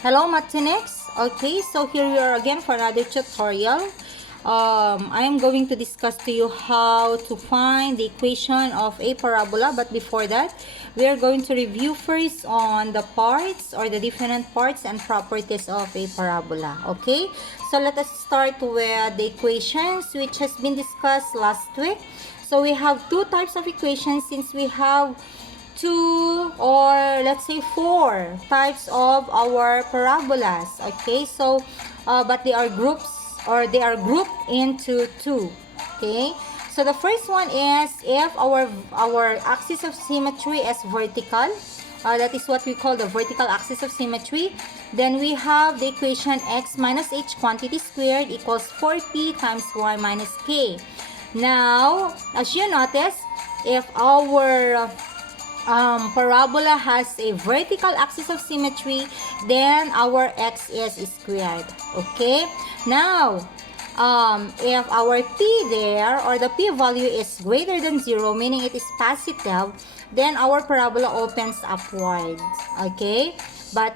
Hello Matinix. Okay, so here we are again for another tutorial. I am going to discuss to you how to find the equation of a parabola, but before that we are going to review first on the parts or the different parts and properties of a parabola. Okay, so let us start with the equations which has been discussed last week. So we have two types of equations since we have two or let's say four types of our parabolas. Okay, so but they are groups or they are grouped into two. Okay, so the first one is if our axis of symmetry is vertical, that is what we call the vertical axis of symmetry, then we have the equation x minus h quantity squared equals 4p times y minus k. Now as you notice, if our parabola has a vertical axis of symmetry, then our x is squared. Okay, now if our p there or the p value is greater than 0, meaning it is positive, then our parabola opens upwards. Okay, but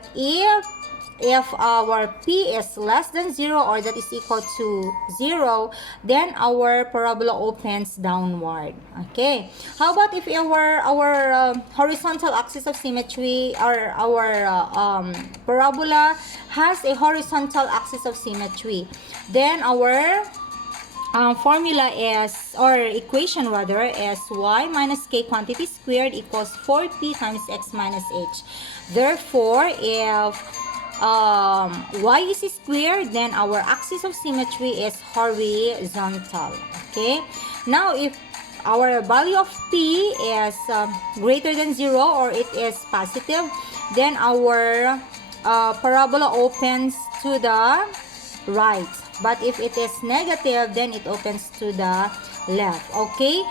if our p is less than 0 or that is equal to 0, then our parabola opens downward. Okay, how about if our horizontal axis of symmetry or our parabola has a horizontal axis of symmetry, then our formula is, or equation rather, is y minus k quantity squared equals 4p times x minus h. Therefore, if y is squared, then our axis of symmetry is horizontal. Okay, now if our value of p is greater than 0 or it is positive, then our parabola opens to the right, but if it is negative, then it opens to the left. Okay,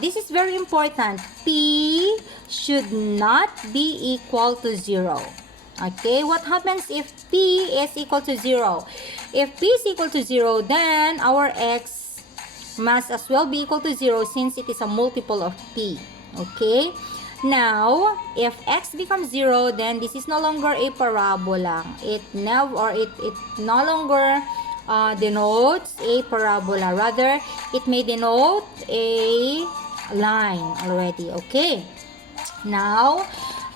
this is very important. P should not be equal to 0. Okay, what happens if p is equal to 0? If p is equal to 0, then our x must as well be equal to 0 since it is a multiple of p. Okay, now if x becomes 0, then this is no longer a parabola. It no longer denotes a parabola. Rather, it may denote a line already. Okay, now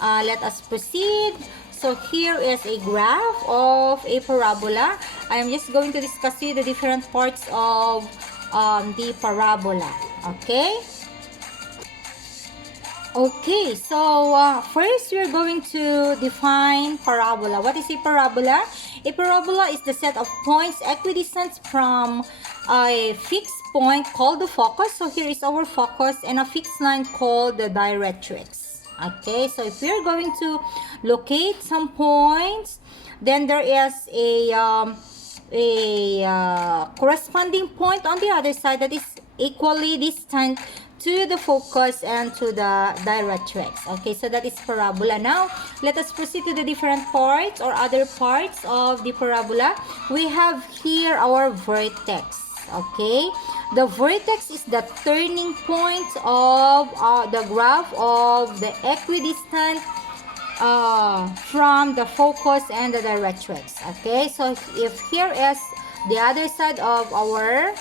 let us proceed. So here is a graph of a parabola. I am just going to discuss with you the different parts of the parabola. Okay. Okay, so first we're going to define parabola. What is a parabola? A parabola is the set of points equidistant from a fixed point called the focus. So here is our focus and a fixed line called the directrix. Okay, so if we're going to locate some points, then there is a corresponding point on the other side that is equally distant to the focus and to the directrix. Okay, so that is parabola. Now let us proceed to the different parts or other parts of the parabola. We have here our vertex. Okay, the vertex is the turning point of the graph of the equidistant from the focus and the directrix. Okay, so if here is the other side of our,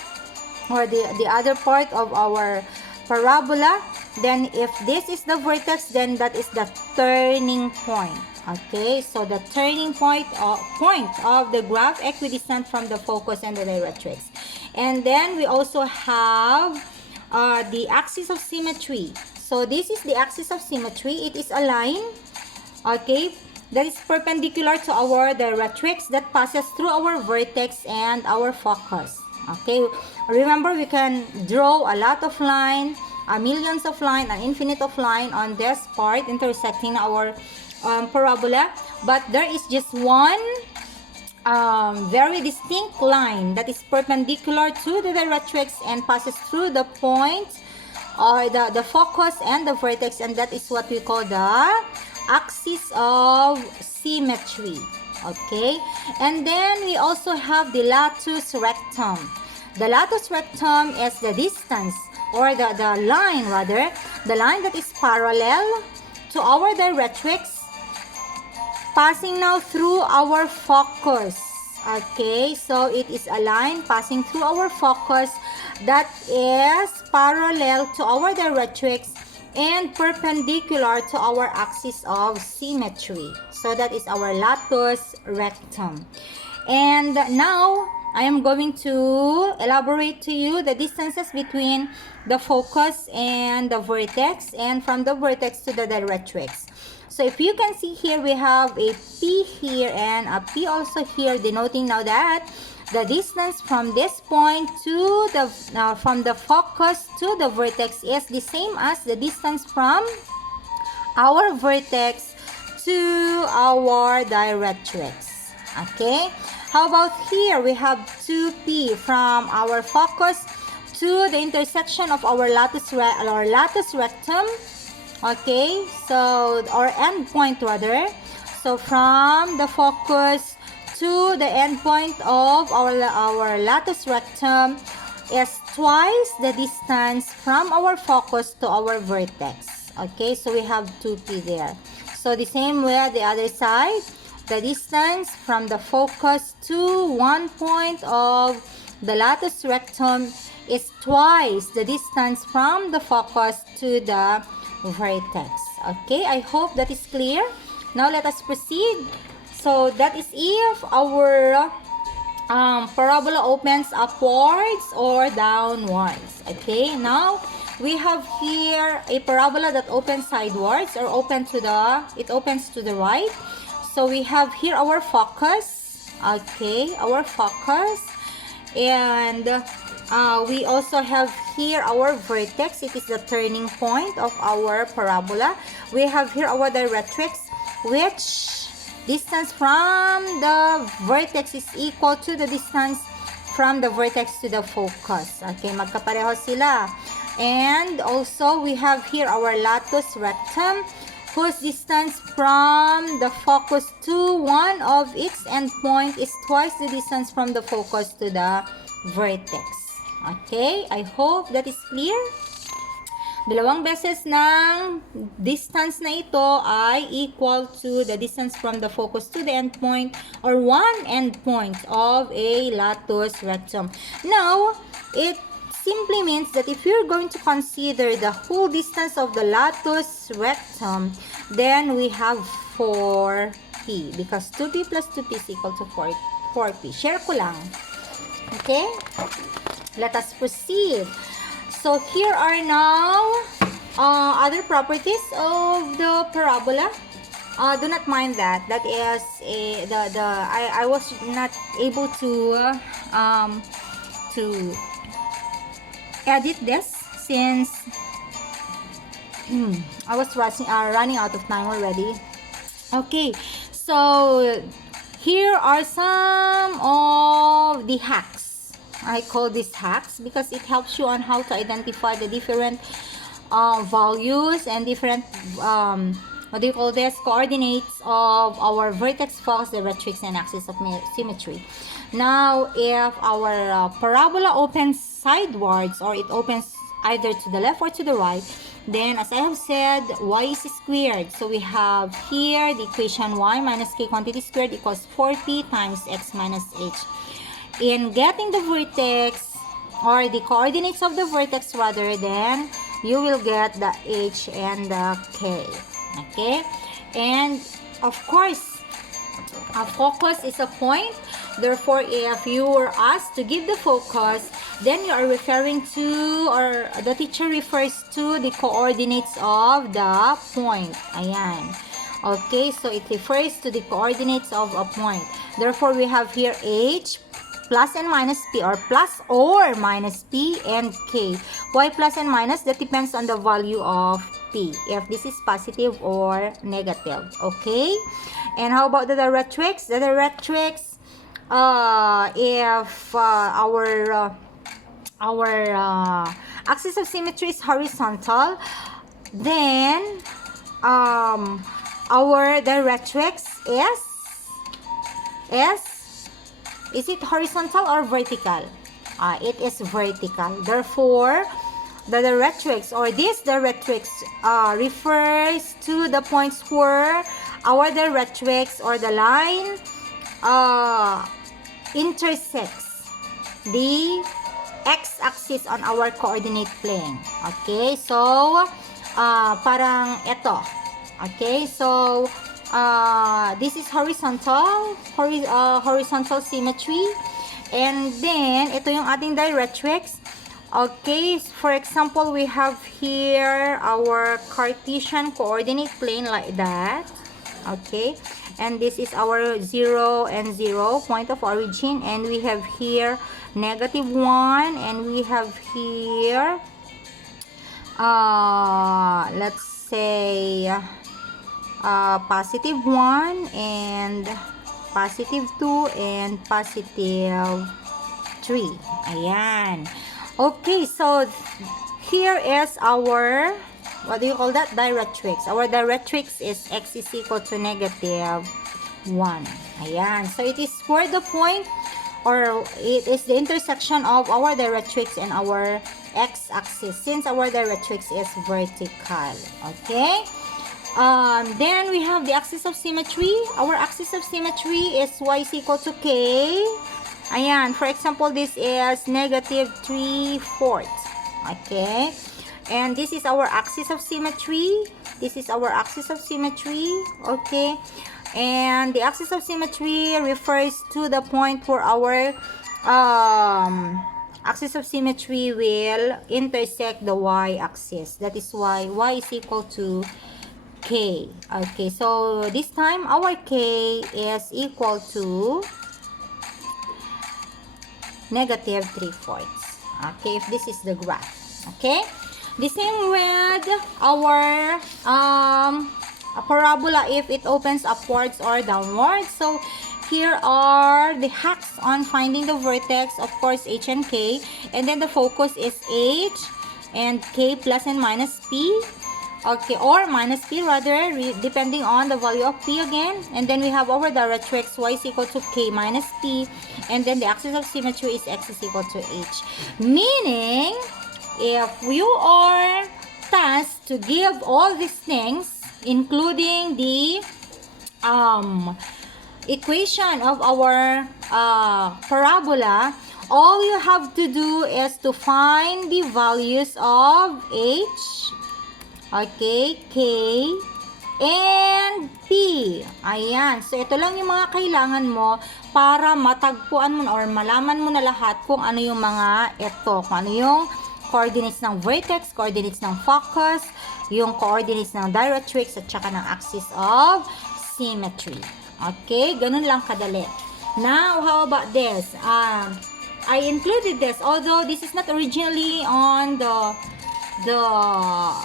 or the other part of our parabola, then if this is the vertex, then that is the turning point. Okay, so the turning point of the graph equidistant from the focus and the directrix. And then we also have the axis of symmetry. So this is the axis of symmetry. It is a line, okay, that is perpendicular to our directrix that passes through our vertex and our focus. Okay, remember we can draw a lot of line, millions of line, an infinite of line on this part intersecting our parabola, but there is just one very distinct line that is perpendicular to the directrix and passes through the point or the focus and the vertex, and that is what we call the axis of symmetry. Okay, and then we also have the latus rectum. The latus rectum is the distance, or the line rather, the line that is parallel to our directrix passing now through our focus. Okay, so it is a line passing through our focus that is parallel to our directrix and perpendicular to our axis of symmetry. So that is our latus rectum. And now I am going to elaborate to you the distances between the focus and the vertex, and from the vertex to the directrix. So if you can see here, we have a P here and a P also here, denoting now that the distance from this point to the from the focus to the vertex is the same as the distance from our vertex to our directrix. Okay, how about here? We have 2P from our focus to the intersection of our lattice rectum. Okay, so our end point rather. So from the focus to the end point of our lattice rectum is twice the distance from our focus to our vertex. Okay, so we have 2P there. So the same way the other side, the distance from the focus to one point of the lattice rectum is twice the distance from the focus to the vertex. Okay, I hope that is clear. Now let us proceed. So that is if our parabola opens upwards or downwards. Okay, now we have here a parabola that opens sidewards or opens to the right. So we have here our focus. Okay, our focus, and we also have here our vertex. It is the turning point of our parabola. We have here our directrix, which distance from the vertex is equal to the distance from the vertex to the focus. Okay, magkapareho sila. And also we have here our latus rectum, whose distance from the focus to one of its endpoint is twice the distance from the focus to the vertex. Okay, I hope that is clear. Dalawang beses ng distance na ito ay equal to the distance from the focus to the endpoint or one endpoint of a latus rectum. Now, it simply means that if you're going to consider the whole distance of the latus rectum, then we have 4P because 2P plus 2P is equal to 4P. Share ko lang. Okay? Let us proceed. So here are now other properties of the parabola. Do not mind that. That is I was not able to edit this since I was running out of time already. Okay, so here are some of the hacks. I call these hacks because it helps you on how to identify the different values and different coordinates of our vertex, focus, directrix, and axis of symmetry. Now, if our parabola opens sidewards or it opens either to the left or to the right, then as I have said, y is squared. So we have here the equation y minus k quantity squared equals 4p times x minus h. In getting the vertex or the coordinates of the vertex rather, then you will get the h and the k. Okay, and of course a focus is a point. Therefore, if you were asked to give the focus, then you are referring to, or the teacher refers to, the coordinates of the point. Ayan. Okay, so it refers to the coordinates of a point. Therefore, we have here h plus and minus p, or plus or minus p and k. Why plus and minus? That depends on the value of p, if this is positive or negative. Okay, and how about the directrix? The directrix, if our axis of symmetry is horizontal, then our directrix is it horizontal or vertical? It is vertical. Therefore, the directrix, or this directrix, refers to the points where our directrix or the line intersects the x-axis on our coordinate plane. Okay, so parang ito. Okay, so this is horizontal symmetry, and then ito yung ating directrix. Okay, for example, we have here our Cartesian coordinate plane like that. Okay, and this is our 0 and 0 point of origin, and we have here -1, and we have here let's say +1 and +2 and +3. Ayan. Okay, so here is our, what do you call that? Directrix. Our directrix is x is equal to -1. Ayan. So it is for the point, or it is the intersection of our directrix and our x-axis, since our directrix is vertical. Okay. Then we have the axis of symmetry. Our axis of symmetry is y is equal to k. Ayan, for example, this is -3/4. Okay, and this is our axis of symmetry. This is our axis of symmetry. Okay, and the axis of symmetry refers to the point where our axis of symmetry will intersect the y-axis. That is why y is equal to k. Okay, so this time our k is equal to -3/4. Okay, if this is the graph. Okay, the same with our parabola if it opens upwards or downwards. So here are the hacks on finding the vertex. Of course, h and k, and then the focus is h and k plus and minus p. Okay, or minus p rather, depending on the value of p again. And then we have our directrix, y is equal to k minus p. And then the axis of symmetry is x is equal to h. Meaning, if you are tasked to give all these things, including the equation of our parabola, all you have to do is to find the values of h, okay, k, and p. Ayan. So, ito lang yung mga kailangan mo para matagpuan mo or malaman mo na lahat kung ano yung mga ito. Kung ano yung coordinates ng vertex, coordinates ng focus, yung coordinates ng directrix, at saka ng axis of symmetry. Okay? Ganun lang kadali. Now, how about this? I included this, although this is not originally on the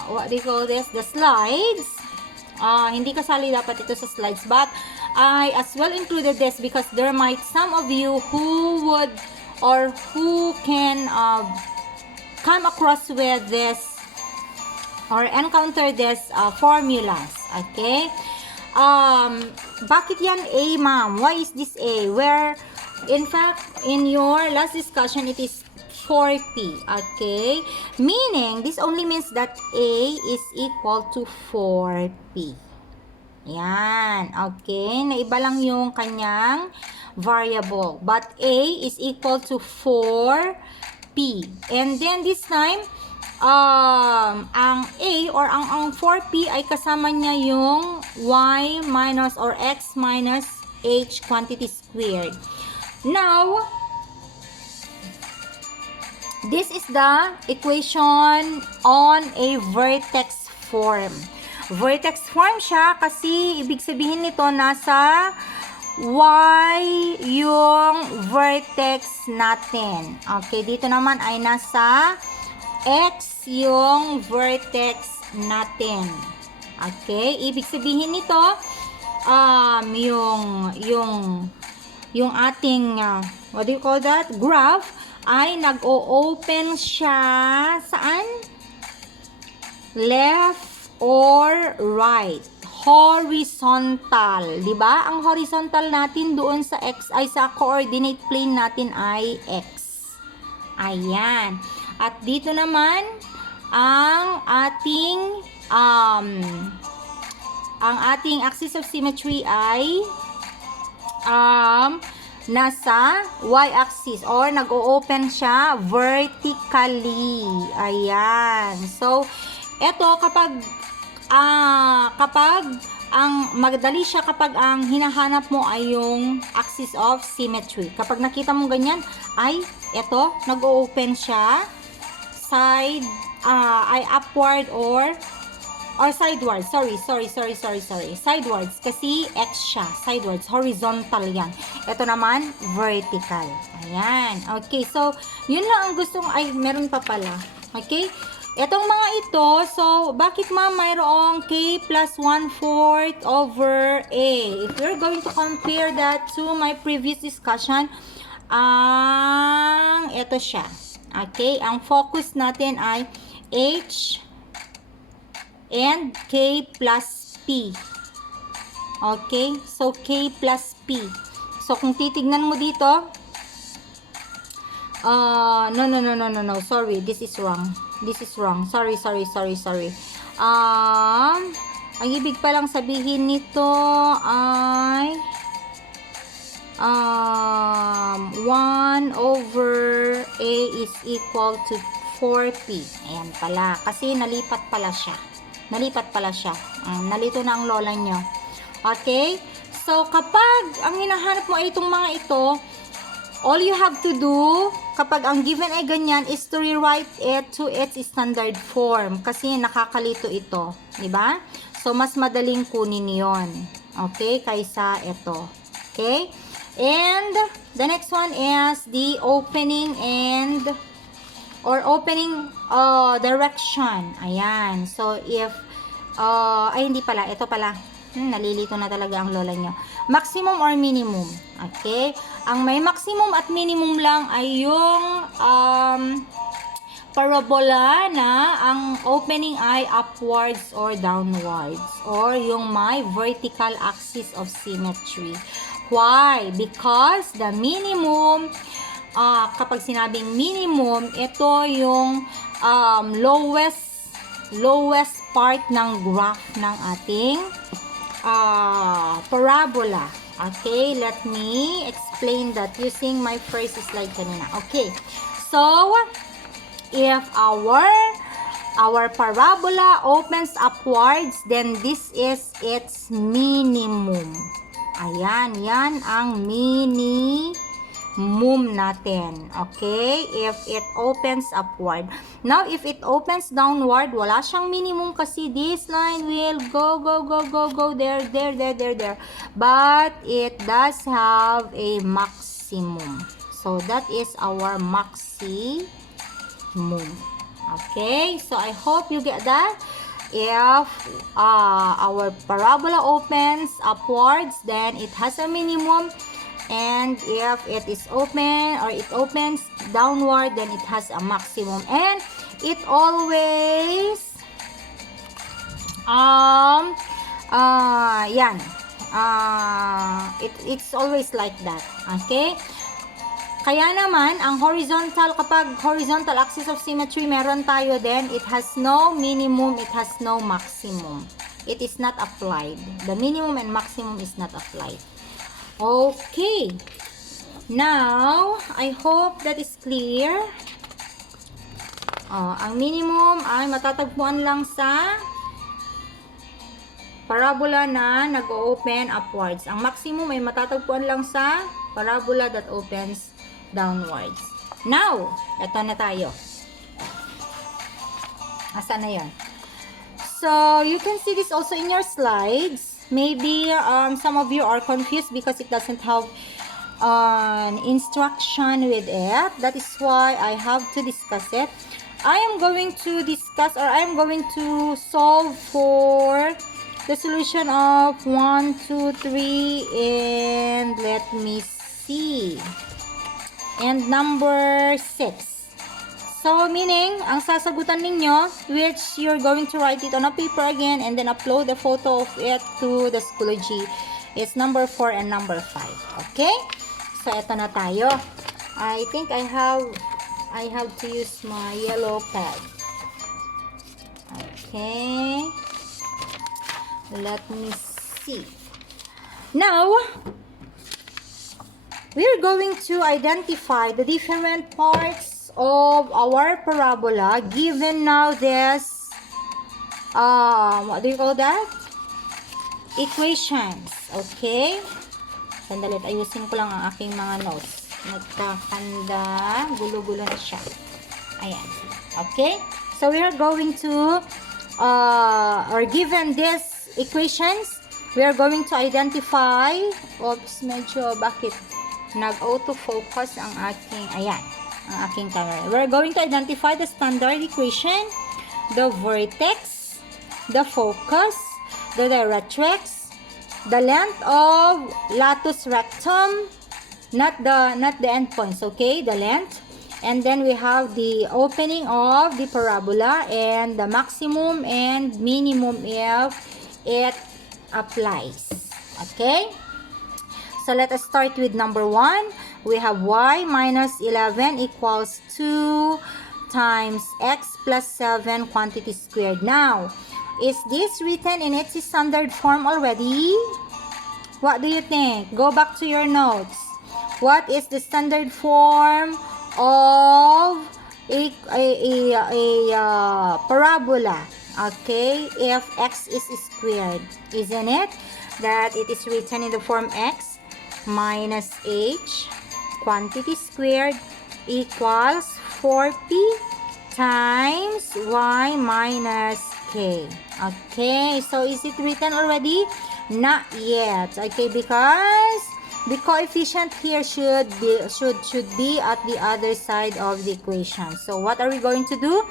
what do you call this, the slides. Hindi kasali dapat ito sa slides, but I as well included this because there might some of you who would or who can come across with this or encounter this formulas. Okay, bakit yan A, ma'am? Why is this A? Where in fact in your last discussion it is 4p. Okay? Meaning, this only means that A is equal to 4p. Yan. Okay? Naiba lang yung kanyang variable. But A is equal to 4p. And then this time, ang A or ang 4p ay kasama niya yung y minus or x minus h quantity squared. Now, this is the equation on a vertex form. Vertex form siya kasi ibig sabihin nito nasa y yung vertex natin. Okay, dito naman ay nasa x yung vertex natin. Okay, ibig sabihin nito yung ating what do you call that? Graph ay nag-o-open siya saan? Left or right? Horizontal. Diba? Ang horizontal natin doon sa x ay sa coordinate plane natin ay x. Ayan. At dito naman, ang ating ang ating axis of symmetry ay nasa y-axis or nag-o-open siya vertically. Ayan. So, eto kapag ang magdali siya kapag ang hinahanap mo ay yung axis of symmetry. Kapag nakita mo ganyan, ay eto, nag-o-open siya ay upward or sideways. Sidewards. Kasi X siya. Sidewards. Horizontal yan. Ito naman, vertical. Ayan. Okay. So, yun lang ang gustong, ay, meron pa pala. Okay. Itong mga ito, so, bakit mayroong K plus 1/4 over A? If you're going to compare that to my previous discussion, ito siya. Okay. Ang focus natin ay H and K plus P. Okay? So, K plus P. So, kung titignan mo dito, no. Sorry, this is wrong. Sorry. Ang ibig palang sabihin nito ay 1 over A is equal to 4P. Ayan pala. Kasi nalipat pala siya. Nalito na ang lola nyo. Okay? So, kapag ang hinahanap mo ay itong mga ito, all you have to do, kapag ang given ay ganyan, is to rewrite it to its standard form. Kasi nakakalito ito. Diba? So, mas madaling kunin yon. Okay? Kaysa ito. Okay? And, the next one is the opening direction. Ayan. So, if, hindi pala. Ito pala. Nalilito na talaga ang lola nyo. Maximum or minimum. Okay? Ang may maximum at minimum lang ay yung, parabola na ang opening ay upwards or downwards. Or yung may vertical axis of symmetry. Why? Because the minimum, kapag sinabing minimum, ito yung lowest part ng graph ng ating parabola. Okay, let me explain that using my first slide kanina. Okay, so if our parabola opens upwards, then this is its minimum. Ayan, yan ang minimum natin. Okay? If it opens upward. Now, if it opens downward, wala siyang minimum kasi this line will go there. But it does have a maximum. So, that is our maximum. Okay? So, I hope you get that. If our parabola opens upwards, then it has a minimum. And if it is open or it opens downward, then it has a maximum. And it always it's always like that. Okay? Kaya naman, ang horizontal, kapag horizontal axis of symmetry, meron tayo din, it has no minimum, it has no maximum. It is not applied. The minimum and maximum is not applied. Okay. Now, I hope that is clear. Ang minimum ay matatagpuan lang sa parabola na nag-open upwards. Ang maximum ay matatagpuan lang sa parabola that opens downwards. Now, eto na tayo. Asa na yan? So, you can see this also in your slides. Maybe some of you are confused because it doesn't have an instruction with it. That is why I have to discuss it. I am going to discuss, or I am going to solve for the solution of 1, 2, 3, and let me see. And number 6. So, meaning, ang sasagutan ninyo, which you're going to write it on a paper again and then upload a photo of it to the Schoology, is number 4 and number 5. Okay? So, eto na tayo. I think I have to use my yellow pad. Okay. Let me see. Now, we're going to identify the different parts of our parabola given now this, what do you call that? Equations. Okay? Sandali, ayusin ko lang ang aking mga notes. Nagkakanda. Gulo-gulo na siya. Ayan. Okay? So, we are going to, or given these equations, we are going to identify, oops, medyo, bakit? Nag-auto-focus ang aking, ayan, ang aking camera. We are going to identify the standard equation, the vertex, the focus, the directrix, the length of latus rectum, not the endpoints, okay, the length, and then we have the opening of the parabola and the maximum and minimum if it applies. Okay, so let us start with number 1. We have y minus 11 equals 2 times x plus 7 quantity squared. Now, is this written in its standard form already? What do you think? Go back to your notes. What is the standard form of a parabola? Okay, if x is squared, isn't it? That it is written in the form x minus h quantity squared equals 4p times y minus k. Okay, so is it written already? Not yet. Okay, because the coefficient here should be at the other side of the equation. So what are we going to do?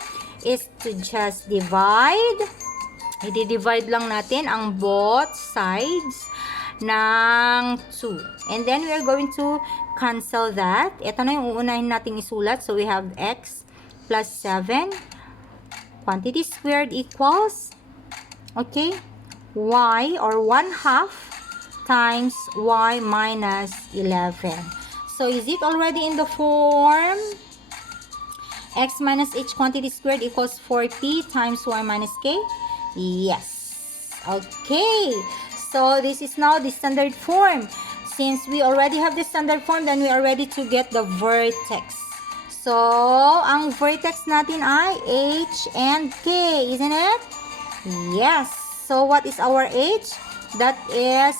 Is to just divide. I-divide lang natin ang both sides ng 2. And then we are going to cancel that. Ito na yung uunahin nating isulat. So we have x plus 7 quantity squared equals, okay, y or 1/2 times y minus 11. So is it already in the form x minus h quantity squared equals 4p times y minus k? Yes. Okay. So this is now the standard form. Since we already have the standard form, then we are ready to get the vertex. So, ang vertex natin ay h and k, isn't it? Yes. So what is our h? That is,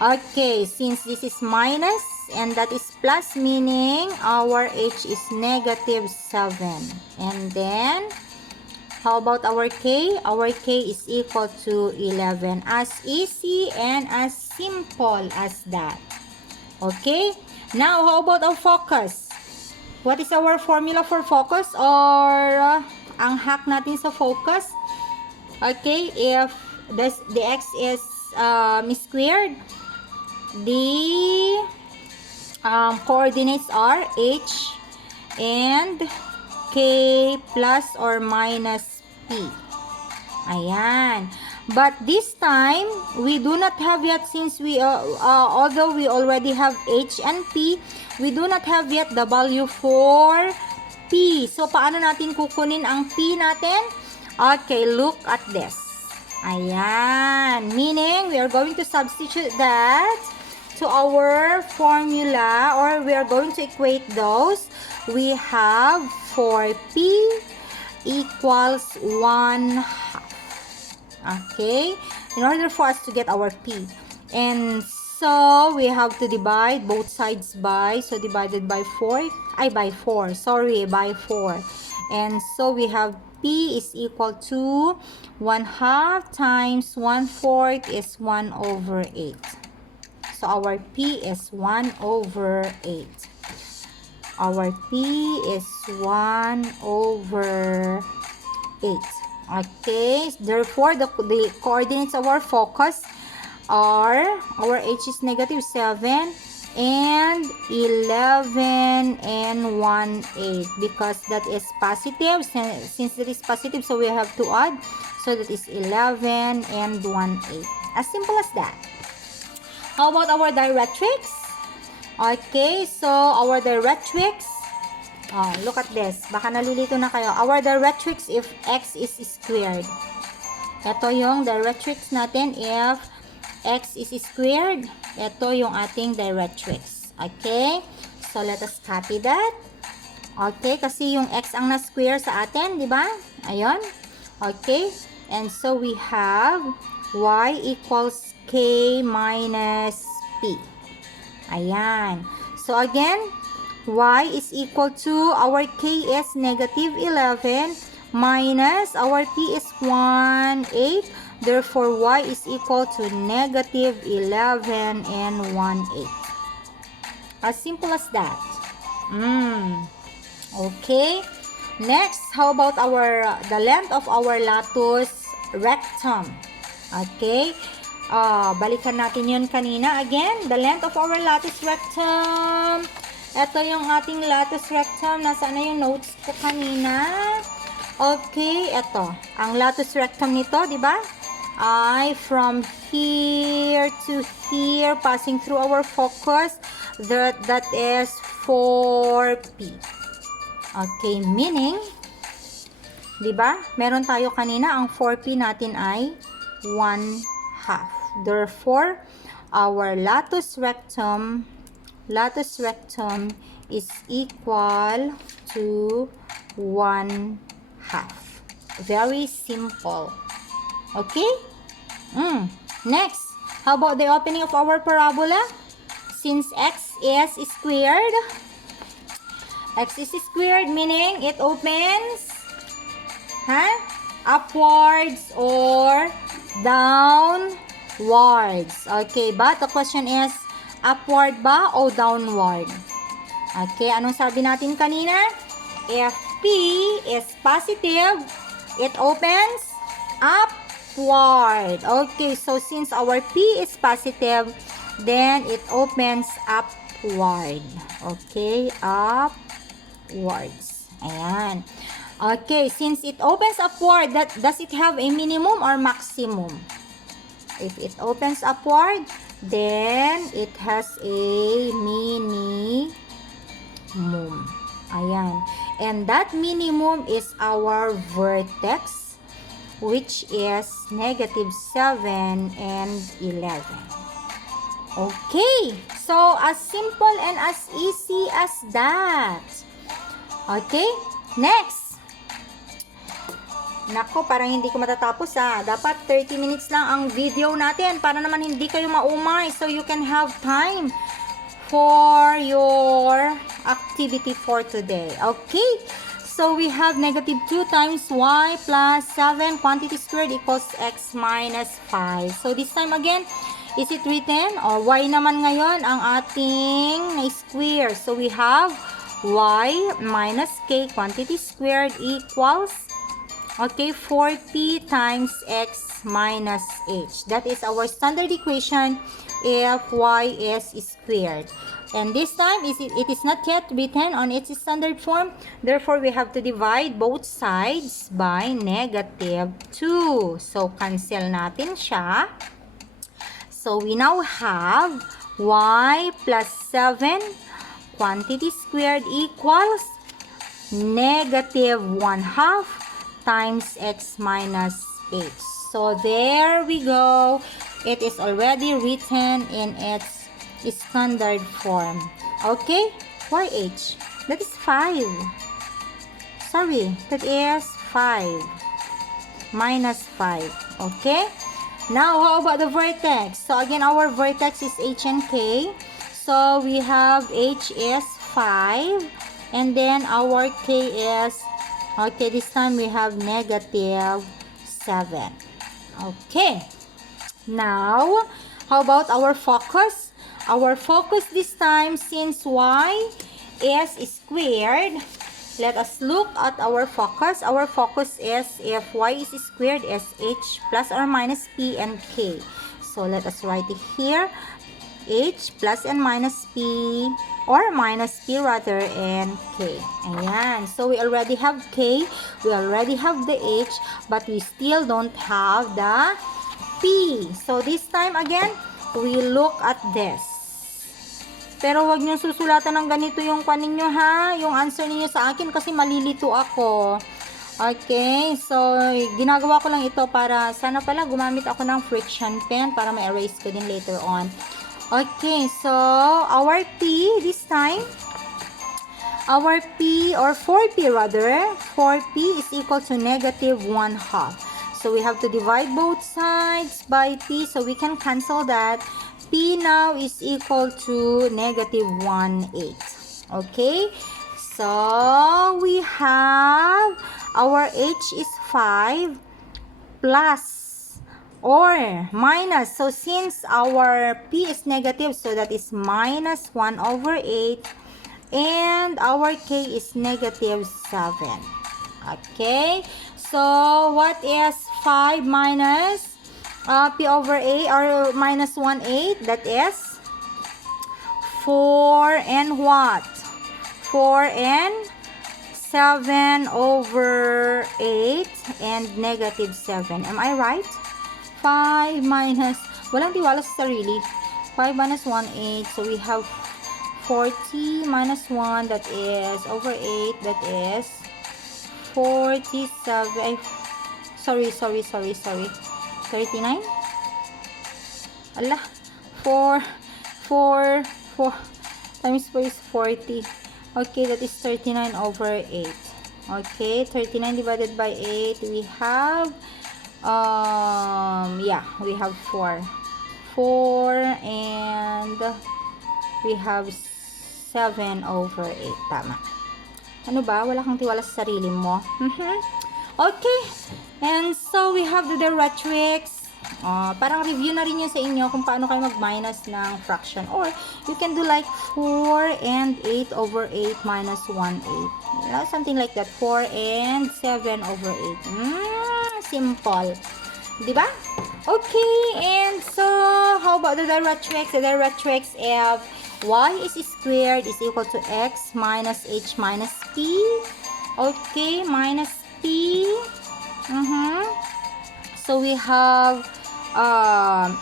okay, since this is minus and that is plus, meaning our h is negative 7. And then, how about our k? Our k is equal to 11. As easy and as simple as that. Okay? Now, how about our focus? What is our formula for focus? Or ang hack natin sa focus? Okay, if the x is squared, the coordinates are h and k plus or minus p. Ayan. But this time, we do not have yet, since we, although we already have h and p, we do not have yet the value for p. So, paano natin kukunin ang p natin? Okay, look at this. Ayan. Meaning, we are going to substitute that to our formula, or we are going to equate those. We have 4p equals 1/2. Okay, in order for us to get our p, and so we have to divide both sides by, so divided by 4, by 4, sorry, by 4, and so we have p is equal to 1/2 times 1/4 is 1/8. So our p is 1/8. Our p is 1/8. Okay, therefore the coordinates of our focus are, our h is negative 7 and 11 and 1/8, because that is positive. Since that is positive, so we have to add, so that is 11 and 1/8. As simple as that. How about our directrix? Okay, so our directrix, look at this. Baka nalilito na kayo. Our directrix, if x is squared. Ito yung directrix natin. If x is squared, ito yung ating directrix. Okay? So, let us copy that. Okay? Kasi yung x ang na-square sa atin, di ba? Ayun. Okay? And so, we have y equals k minus p. Ayan. So, again, y is equal to, our k is negative 11 minus our p is 1, 8. Therefore, y is equal to negative 11 and 1, 8. As simple as that. Okay. Next, how about the length of our latus rectum? Okay. Balikan natin yun kanina. Again, the length of our lattice rectum. Ito yung ating lattice rectum. Nasaan na yung notes ko kanina? Okay, ito. Ang lattice rectum nito, di ba? Ay from here to here, passing through our focus. That is 4P. Okay, meaning, di ba? Meron tayo kanina, ang 4P natin ay 1/2. Therefore, our latus rectum is equal to 1/2. Very simple. Okay? Next, how about the opening of our parabola? Since x is squared, meaning it opens upwards or downwards. Okay, but the question is, upward ba o downward? Okay, anong sabi natin kanina? If P is positive, it opens upward. Okay, so since our P is positive, then it opens upward. Okay, upwards. Ayan. Okay, since it opens upward, does it have a minimum or maximum? If it opens upward, then it has a minimum. Ayan. And that minimum is our vertex, which is negative 7 and 11. Okay. So, as simple and as easy as that. Okay. Next. Nako, parang hindi ko matatapos Dapat 30 minutes lang ang video natin para naman hindi kayo maumay, so you can have time for your activity for today. Okay? So we have negative 2 times y plus 7 quantity squared equals x minus 5. So this time again, is it written? Or y naman ngayon ang ating na-square. So we have y minus k quantity squared equals 4p times x minus h. That is our standard equation if y is squared. And this time, it is not yet written on its standard form. Therefore, we have to divide both sides by negative 2. So, cancel natin siya. So, we now have y plus 7 quantity squared equals negative 1/2 times x minus h. So, there we go. It is already written in its standard form. Okay? YH. That is 5. Sorry. That is 5. Minus 5. Okay? Now, how about the vertex? So, again, our vertex is H and K. So, we have H is 5. And then, our K is, okay, this time we have negative 7. Okay. Now, how about our focus? Our focus this time, since y is squared, let us look at our focus. Our focus is if y is squared is h plus or minus p and k. So, let us write it here. H plus and minus p, or minus p rather, and k. Ayan. So, we already have k, we already have the h, but we still don't have the p. So, this time again, we look at this. Pero wag niyo susulatan ng ganito yung kanin nyo, ha? Yung answer niyo sa akin kasi malilito ako. Okay, so ginagawa ko lang ito para sana pala gumamit ako ng friction pen para ma-erase ko din later on. Okay, so our P this time, our P or 4P rather, 4P is equal to negative 1/2. So we have to divide both sides by P so we can cancel that. P now is equal to negative 1/8. Okay, so we have our H is 5 plus or minus. So since our P is negative, so that is minus 1/8. And our K is negative 7. Okay. So what is 5 minus P over A or minus 1/8? That is 4 and what? 4 and 7 over 8 and negative 7. Am I right? 5 minus, walang tiwala sa sarili. 5 minus 1/8. So we have 40 minus 1, that is over 8, that is 47. Sorry. 39? Allah. 4 times 4 is 40. Okay, that is 39 over 8. Okay, 39 divided by 8, we have, we have 4. 4 and we have 7 over 8. Tama. Ano ba? Wala kang tiwala sa sarili mo. Okay. And so, we have the Directrix. Parang review na rin yun sa inyo kung paano kayo mag-minus ng fraction. Or, you can do like 4 and 8 over 8 minus 1/8. Something like that. 4 and 7 over 8. Simple. Diba? Okay. And so, how about the Directrix? The Directrix of y is squared is equal to x minus h minus p. Okay. Minus p. So we have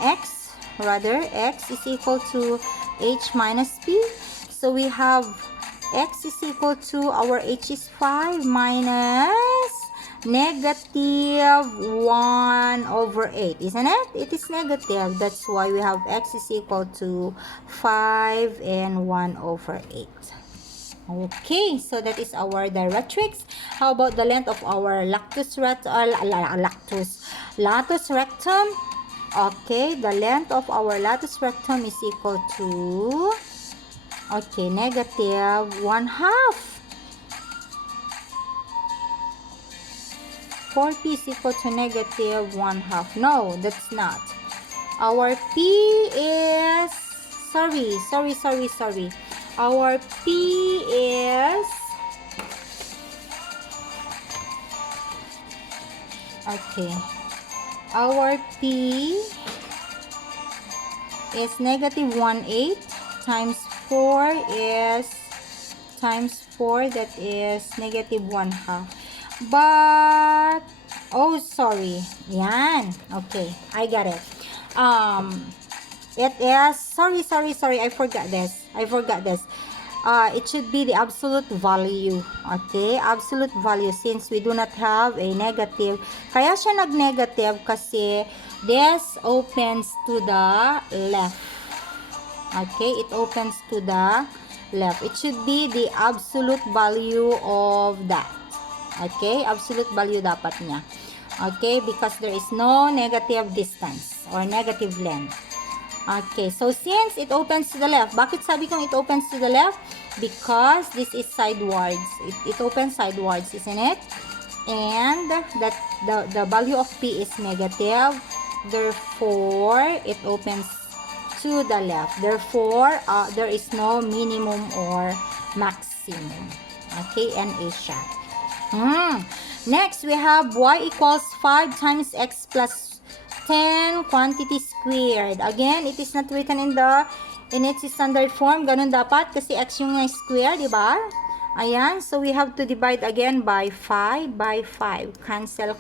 x is equal to h minus p. So we have x is equal to, our h is 5 minus negative 1 over 8, isn't it? It is negative. That's why we have x is equal to 5 and 1 over 8. Okay, so that is our Directrix. How about the length of our lattice rectum? Okay, the length of our lattice rectum is equal to, okay, negative 1/2. 4P is equal to negative 1/2. No, that's not. Our P is, sorry. Our P is, okay, our P is negative 1/8 times 4 is, times 4, that is negative 1/2. But, oh, sorry. Yan. Okay, I got it. It is, sorry, I forgot this. It should be the absolute value. Okay, absolute value, since we do not have a negative. Kaya siya nag-negative kasi this opens to the left. Okay, it opens to the left. It should be the absolute value of that. Okay, absolute value dapat niya. Okay, because there is no negative distance or negative length. Okay, so since it opens to the left, bakit sabi kong it opens to the left? Because this is sidewards. It opens sidewards, isn't it? And that the value of P is negative. Therefore, it opens to the left. Therefore, there is no minimum or maximum. Okay, NA siya. Next, we have y equals 5 times x plus 10 quantity squared. Again, it is not written in its standard form. Ganun dapat kasi x yung square, di ba? Ayan, so we have to divide again by 5 by 5. Cancel.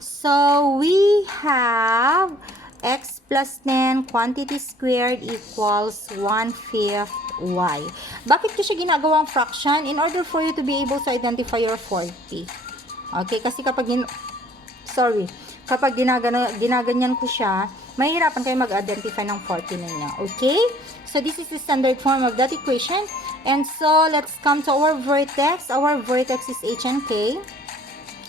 So we have x plus 10 quantity squared equals 1/5 y. Bakit ko siya ginagawang fraction? In order for you to be able to identify your 4p. Okay, kasi kapag kapag ginaganyan ko siya, mahirapan kayo mag-identify ng 40 ninyo. Okay? So, this is the standard form of that equation. And so, let's come to our vertex. Our vertex is h and k.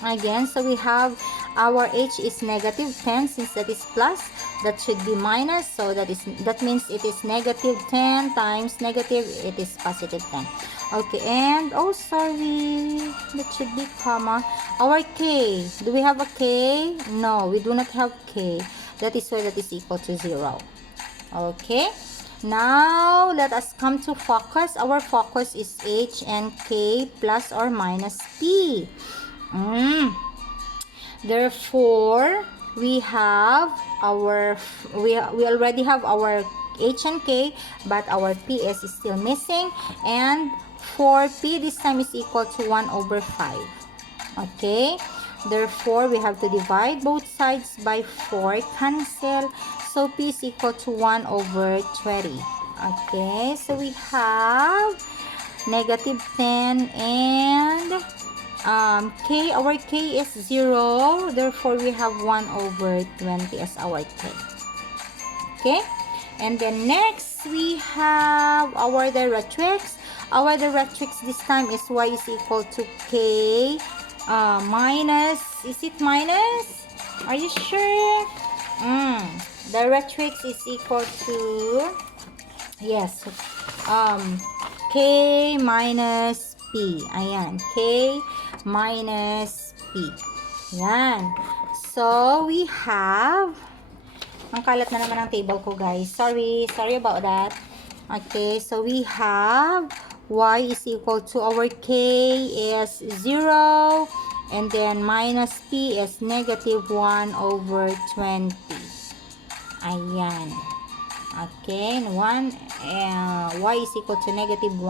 Again, so we have our h is negative 10 since that is plus. That should be minus. So, that means it is negative 10 times negative. It is positive 10. Okay, and oh sorry, that should be comma. Our k, do we have a k? No, we do not have k. That is why that is equal to 0. Okay, now let us come to focus. Our focus is h and k plus or minus p. Therefore, we already have our h and k, but our ps is still missing, and for p this time is equal to 1 over 5. Okay, therefore we have to divide both sides by 4, cancel, so p is equal to 1 over 20. Okay, so we have negative 10 and our k is 0, therefore we have 1 over 20 as our k. Okay, and then next we have our directrix. Our directrix this time is y is equal to k minus, is it minus? Are you sure? Directrix is equal to, yes, k minus p. Ayan, k minus p. Yan. So, we have, ang kalat na naman ang table ko, guys. Sorry about that. Okay, so we have y is equal to our k is 0, and then minus p is negative 1 over 20. Ayan. Okay, y is equal to negative 1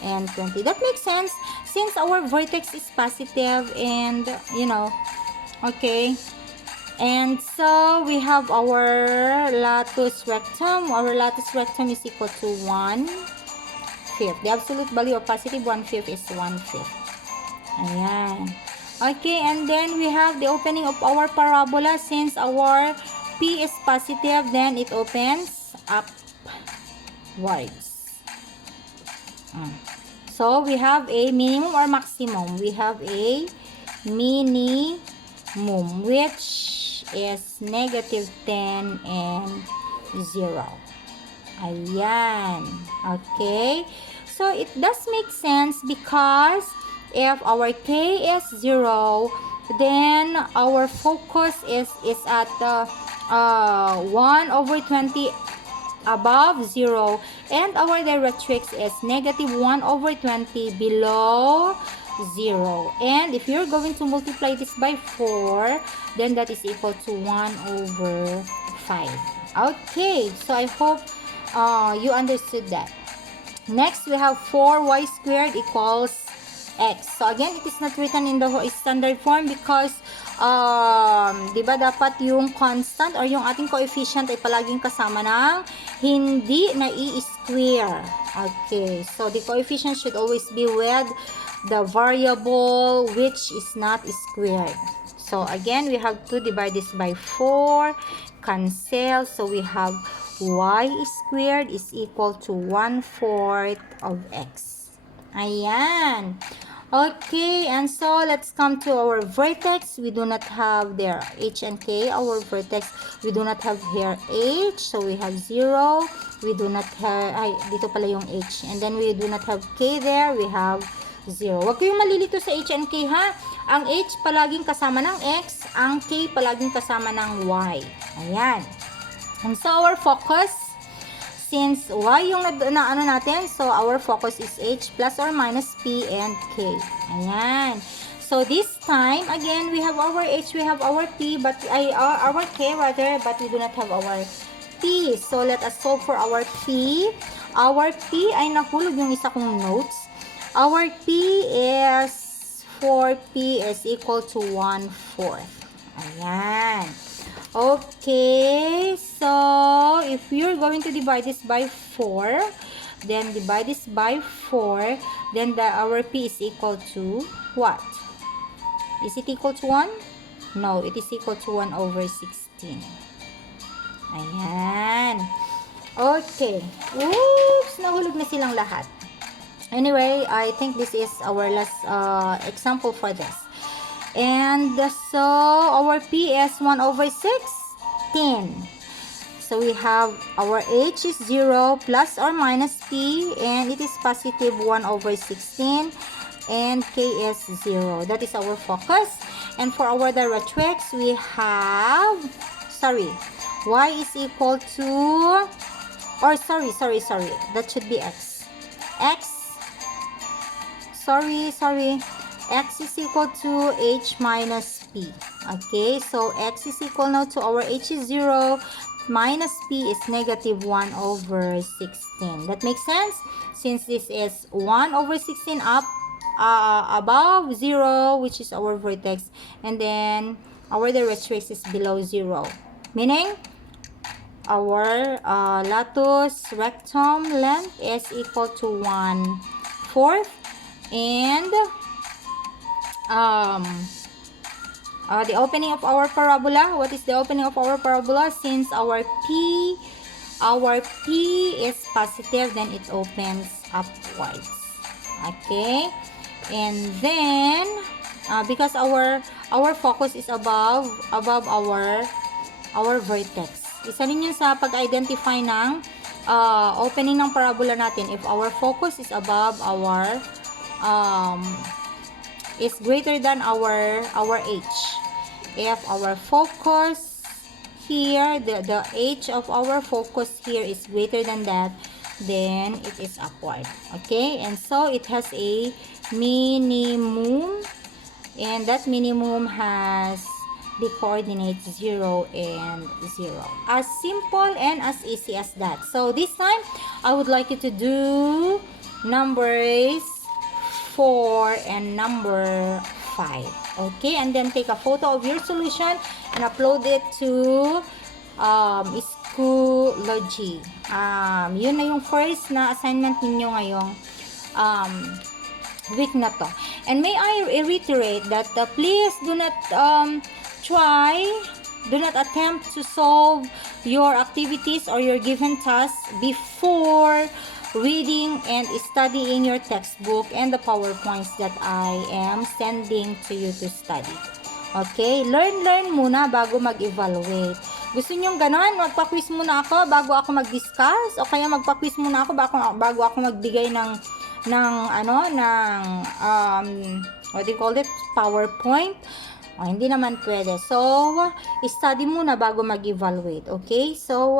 and 20. That makes sense since our vertex is positive and, okay. And so, we have our lattice rectum. Our lattice rectum is equal to 1/5. The absolute value of positive 1/5 is 1/5. Ayan. Okay, and then we have the opening of our parabola. Since our P is positive, then it opens upwards. So, we have a minimum or maximum. We have a minimum, which is negative 10 and 0. Ayan. Okay. So, it does make sense because if our k is 0, then our focus is at 1 over 20 above 0, and our directrix is negative 1 over 20 below 0. And if you're going to multiply this by 4, then that is equal to 1 over 5. Okay, so I hope you understood that. Next, we have 4y squared equals x. So again, it is not written in the standard form because diba dapat yung constant or yung ating coefficient ay palaging kasama ng hindi na i-square. Okay, so the coefficient should always be with the variable which is not squared. So again, we have to divide this by 4, cancel, so we have y squared is equal to 1/4 of x. Ayan. Okay, and so let's come to our vertex. We do not have there h and k. Our vertex, we do not have here h, so we have 0. We do not have, dito pala yung h. And then we do not have k there, we have 0. Huwag kayong malilito sa h and k, ha? Ang h palaging kasama ng x, ang k palaging kasama ng y. Ayan. And so our focus, since y yung ano natin, so our focus is h plus or minus p and k. Ayan. So this time, again, we have our h, we have our p, but our k rather, but we do not have our p. So let us solve for our p. Our p ay nahulog yung isa kong notes. Our p is 4p is equal to 1/4. Ayan. Okay, so if you're going to divide this by 4, then divide this by 4, then our p is equal to what? Is it equal to 1? No, it is equal to 1 over 16. Ayan. Okay. Oops! Nahulog na silang lahat. Anyway, I think this is our last example for this. And so, our P is 1 over 16. So, we have our H is 0 plus or minus P, and it is positive 1 over 16, and K is 0. That is our focus. And for our directrix, we have, Y is equal to, or that should be X. X is equal to H minus P. Okay, so X is equal now to our H is 0, minus P is negative 1 over 16. That makes sense? Since this is 1 over 16 up, above 0, which is our vertex, and then our directrix is below 0. Meaning, our latus rectum length is equal to 1/4, and the opening of our parabola. What is the opening of our parabola? Since our P is positive, then it opens upwards. Okay, and then because our focus is above our vertex. Isa rin yun sa pag-identify ng opening ng parabola natin. If our focus is above our is greater than our H. If our focus here, the H of our focus here is greater than that, then it is upward. Okay, and so it has a minimum, and that minimum has the coordinates 0 and 0. As simple and as easy as that. So this time, I would like you to do numbers 4 and number 5. Okay, and then take a photo of your solution and upload it to Schoology. Yun na yung first na assignment ninyo ngayong week na to. And may I reiterate that please do not attempt to solve your activities or your given tasks before reading and studying your textbook and the PowerPoints that I am sending to you to study. Okay? Learn muna bago mag-evaluate. Gusto nyo ganon? Magpa-quiz muna ako bago ako mag-discuss? O kaya magpa-quiz muna ako bago ako magbigay ng what do you call it? PowerPoint? O, hindi naman pwede. So, study muna bago mag-evaluate. Okay? So,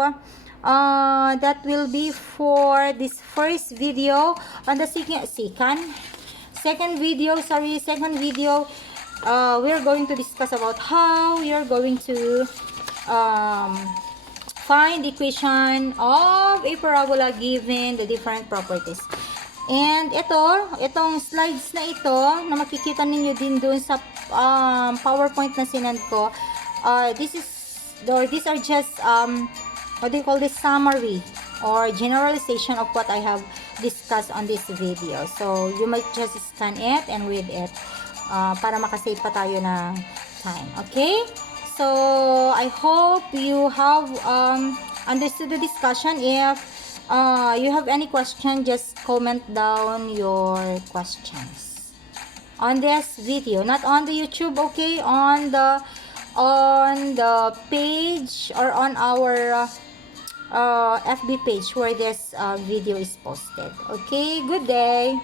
that will be for this first video. On the second video, we're going to discuss about how you're going to find the equation of a parabola given the different properties. And itong slides na ito, na makikita ninyo din dun sa PowerPoint na sinend ko, these are just what do you call this, summary or generalization of what I have discussed on this video. So you might just scan it and read it para makasave pa tayo ng time. Okay, so I hope you have understood the discussion. If you have any question, just comment down your questions on this video, not on the YouTube, okay, on the page or on our FB page where this video is posted. Okay, good day.